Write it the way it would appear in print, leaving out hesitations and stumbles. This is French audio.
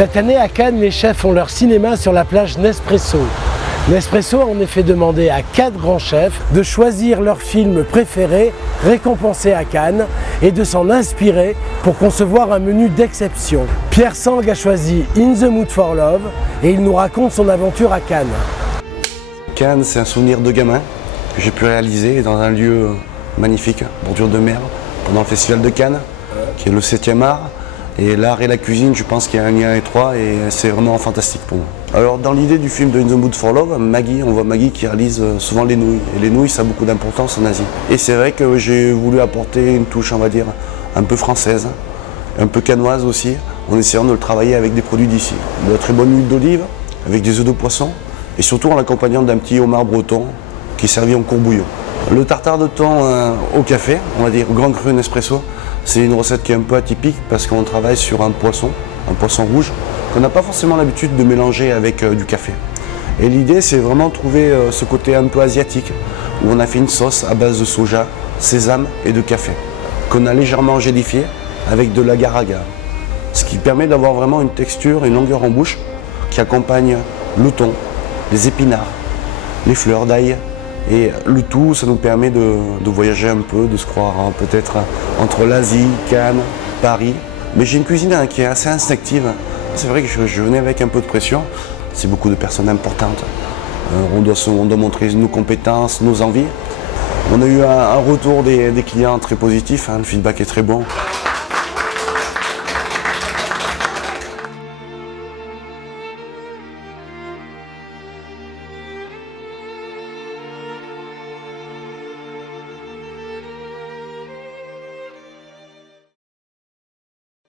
Cette année à Cannes, les chefs ont leur cinéma sur la plage Nespresso. Nespresso a en effet demandé à 4 grands chefs de choisir leur film préféré, récompensé à Cannes, et de s'en inspirer pour concevoir un menu d'exception. Pierre Sang a choisi In the Mood for Love et il nous raconte son aventure à Cannes. Cannes, c'est un souvenir de gamin que j'ai pu réaliser dans un lieu magnifique, bordure de mer, pendant le Festival de Cannes, qui est le 7e art. Et l'art et la cuisine, je pense qu'il y a un lien étroit et c'est vraiment fantastique pour moi. Alors dans l'idée du film de In the Mood for Love, Maggie, on voit Maggie qui réalise souvent les nouilles. Et les nouilles, ça a beaucoup d'importance en Asie. Et c'est vrai que j'ai voulu apporter une touche, on va dire, un peu française, un peu cannoise aussi, en essayant de le travailler avec des produits d'ici. De la très bonne huile d'olive, avec des œufs de poisson, et surtout en l'accompagnant d'un petit homard breton qui est servi en courbouillon. Le tartare de thon au café, on va dire grand cru Nespresso, c'est une recette qui est un peu atypique parce qu'on travaille sur un poisson rouge, qu'on n'a pas forcément l'habitude de mélanger avec du café. Et l'idée, c'est vraiment trouver ce côté un peu asiatique, où on a fait une sauce à base de soja, sésame et de café, qu'on a légèrement gélifié avec de l'agar-agar. Ce qui permet d'avoir vraiment une texture et une longueur en bouche qui accompagne le thon, les épinards, les fleurs d'ail. Et le tout, ça nous permet de voyager un peu, de se croire peut-être entre l'Asie, Cannes, Paris. Mais j'ai une cuisine qui est assez instinctive. C'est vrai que je venais avec un peu de pression. C'est beaucoup de personnes importantes. On doit montrer nos compétences, nos envies. On a eu un retour des clients très positif, le feedback est très bon.